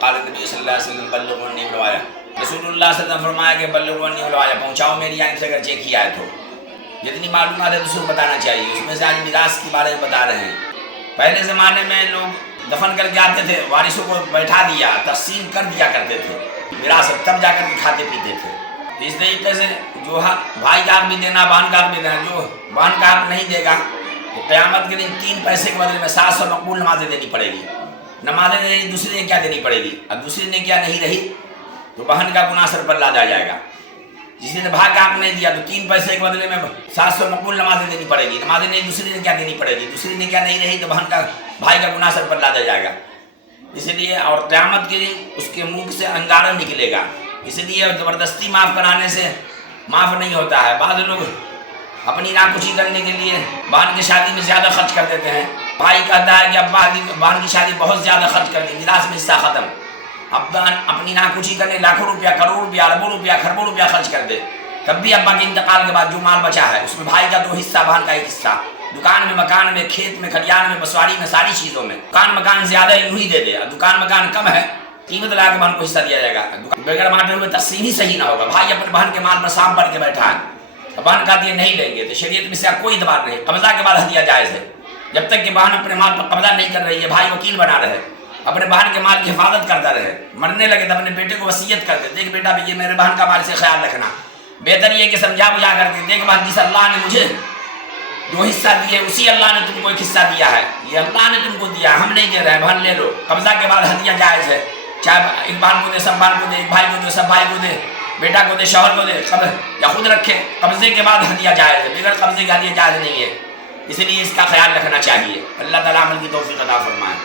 قال نبی صلی اللہ علیہ وسلم بلغوا انی ولو آیا، رسول اللہ صلی اللہ علیہ وسلم فرمایا کہ بلغوا انی ولو آیا، پہنچاؤ میری جانب سے اگر چیک کیا ہے تو جتنی معلومات ہے دوسروں کو بتانا چاہیے۔ اس میں سے آج میراث کے بارے میں بتا رہے ہیں۔ پہلے زمانے میں لوگ دفن کر کے آتے تھے، وارثوں کو بیٹھا دیا، تقسیم کر دیا کرتے تھے میراث، تب جا کر کے کھاتے پیتے تھے۔ اس طریقے سے جو بھائی کا حق بھی دینا، بہن کا حق بھی دینا، جو بہن کا حق نہیں دے گا تو قیامت کے دن 3 پیسے کے بدلے میں 700 مقبول نمازیں دینی پڑے گی۔ نمازیں دینی دوسری نے کیا دینی پڑے گی، اب دوسری نے کیا نہیں رہی تو بہن کا گناہ سر پر لادا جائے گا۔ جس نے بھائی کا حق نہیں دیا تو 3 پیسے کے بدلے میں 700 مقبول نمازیں دینی پڑے گی۔ نمازیں نہیں دوسری نے کیا دینی پڑے گی، دوسری نے کیا نہیں رہی تو بھائی کا گناہ سر پر لادا جائے گا۔ اس لیے اور قیامت کے دن اس کے منہ سے انگارہ نکلے گا، اس لیے زبردستی معاف کرانے سے معاف نہیں ہوتا ہے۔ بعض لوگ اپنی ناکچی کرنے کے لیے بہن کی شادی میں زیادہ خرچ کر دیتے ہیں۔ بھائی کہتا ہے کہ ابا بہن کی شادی بہت زیادہ خرچ کر دی، میراث میں حصہ ختم۔ ابا اپنی ناکچی کرنے لاکھوں روپیہ، کروڑ روپیہ، اربوں روپیہ، کھربوں روپیہ خرچ کر دے، تب بھی ابا کے انتقال کے بعد جو مال بچا ہے اس میں بھائی کا 2 حصہ، بہن کا 1 حصہ۔ دکان میں، مکان میں، کھیت میں، کھلیان میں، بسواری میں، ساری چیزوں میں۔ دکان مکان زیادہ یوں ہی دے دے، دکان مکان کم ہے قیمت لا کے بہن کو حصہ دیا جائے گا۔ بغیر بانٹے ہوئے تقسیم ہی صحیح نہ ہوگا۔ بھائی اپنے بہن کے مال پر سام بڑھ کے بیٹھا ہے، بہن کہتی ہے نہیں لیں گے تو شریعت میں اس کا کوئی اعتبار نہیں۔ قبضہ کے بعد ہدیہ جائز ہے، جب تک کہ بہن اپنے مال پر قبضہ نہیں کر رہی ہے، بھائی وکیل بنا رہے، اپنے بہن کے مال کی حفاظت کرتا رہے، مرنے لگے تو اپنے بیٹے کو وصیت کر دے، دیکھ بیٹا بھی یہ میرے بہن کا مال سے خیال رکھنا۔ بہتر یہ کہ سمجھا بجھا کر کے دیکھ بہن جس اللہ نے مجھے 2 حصہ دیے اسی اللہ نے تم کو 1 حصہ دیا ہے، یہ اللہ نے تم کو دیا، ہم نہیں دے رہے، بہن لے لو۔ قبضہ کے بعد ہدیہ جائز ہے، چاہے ایک بہن کو دے، سب بہن کو دے، ایک بھائی کو دے، سب بھائی کو دے، بیٹا کو دے، شوہر کو دے، یا خود رکھے۔ قبضے کے بعد ہدیہ جائز ہے، بغیر قبضے کے ہدیہ جائز نہیں ہے، اس لیے اس کا خیال رکھنا چاہیے۔ اللہ تعالیٰ عمل کی توفیق عطا فرمائے۔